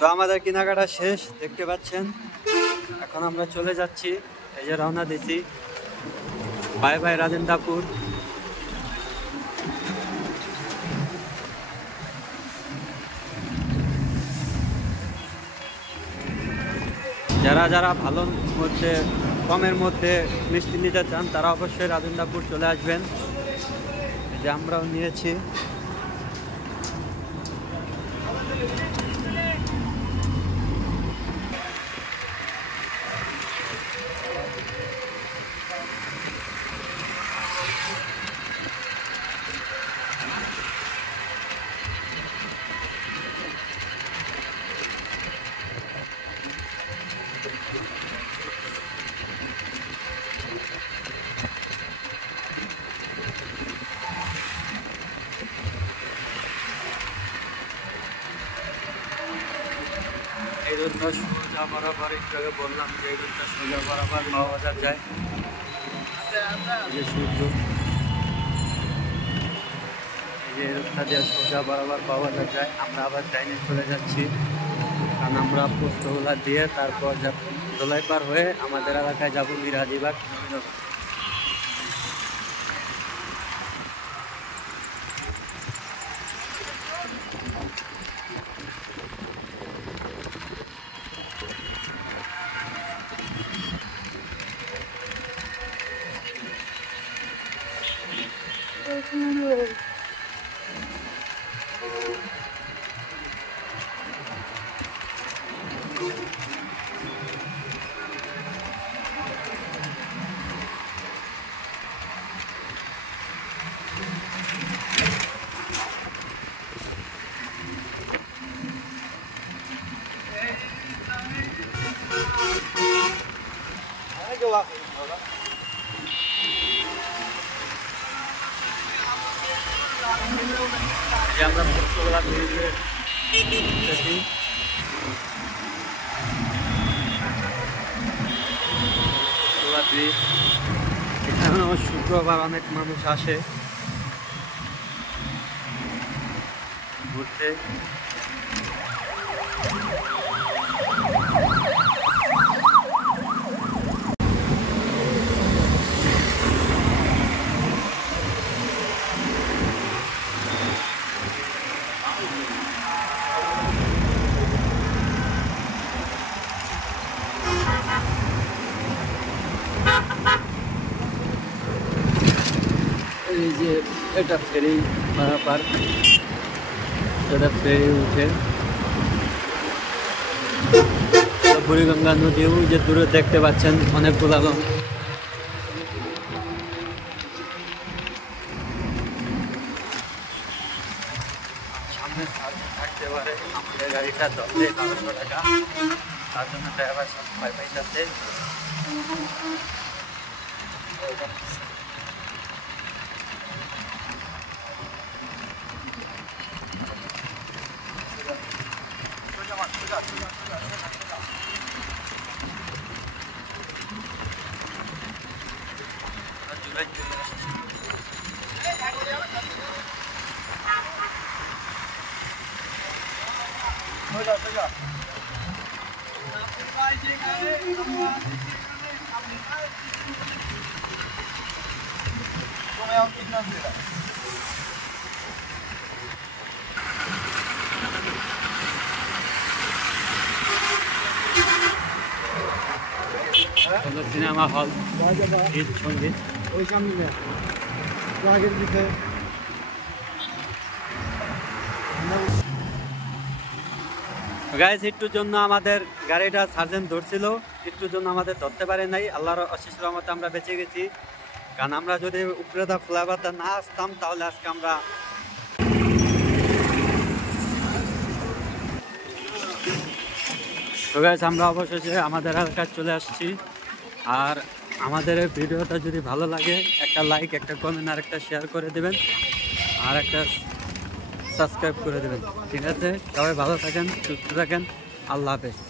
তো আমাদের কেনাকাটা শেষ দেখতে পাচ্ছেন। এখন আমরা চলে যাচ্ছি, এই যে রওনা দিছি। Bye bye Rajendrapur. যারা যারা ভালোর মধ্যে কমের মধ্যে মিষ্টি নিতে চান তারা অবশ্যই রাজেন্দ্রপুর চলে আসবেন। যে আমরাও নিয়েছি। এই রোডটা সোজা বরাবর, একটু আগে বললাম যে এই রোডটা সোজা বরাবর বাজার যায়। এই যে সূর্য, এই যে রোডটা দিয়ে সোজা বরাবর বাজার যায়। আমরা আবার ডাইনে চলে যাচ্ছি, কারণ আমরা পোস্তগুলা দিয়ে তারপর দোলাই পার হয়ে আমাদের এলাকায় যাবো মিরাজিবাগ। আমরা পোস্তগুলা ব্রিজে উঠেছি। ব্রিজ এখানে শুক্রবার অনেক মানুষ আসে ঘুরতে। এই যে এটা ফেরি পার্ক, এটা ফেরি উঠে বুড়িগঙ্গা নদী যে দূরে দেখতে পাচ্ছেন অনেকগুলো লং। সামনে থাকতে পারে আমাদের গাড়িটা ধরলে 1200 টাকা, তার জন্য ড্রাইভার সবাই পাইতেছে। সিনেমা হল গীত সঙ্গীত ওই সামনে আগের দিকে। গাইস একটুর জন্য আমাদের গাড়িটা সার্জেন্ট ধরছিল, একটুর জন্য আমাদের ধরতে পারে নাই। আল্লাহর অশেষ রহমতে আমরা বেঁচে গেছি, কারণ আমরা যদি উপরেদা ফ্লাইওভারটা না আসতাম তাহলে আজকে আমরা তো গাইস আমরা অবশেষে আমাদের এলাকায় চলে আসছি। আর আমাদের এই ভিডিওটা যদি ভালো লাগে একটা লাইক, একটা কমেন্ট আর একটা শেয়ার করে দেবেন, আর একটা সাবস্ক্রাইব করে দেবেন। ঠিক আছে, সবাই ভালো থাকেন, সুস্থ থাকেন, আল্লাহ হাফেজ।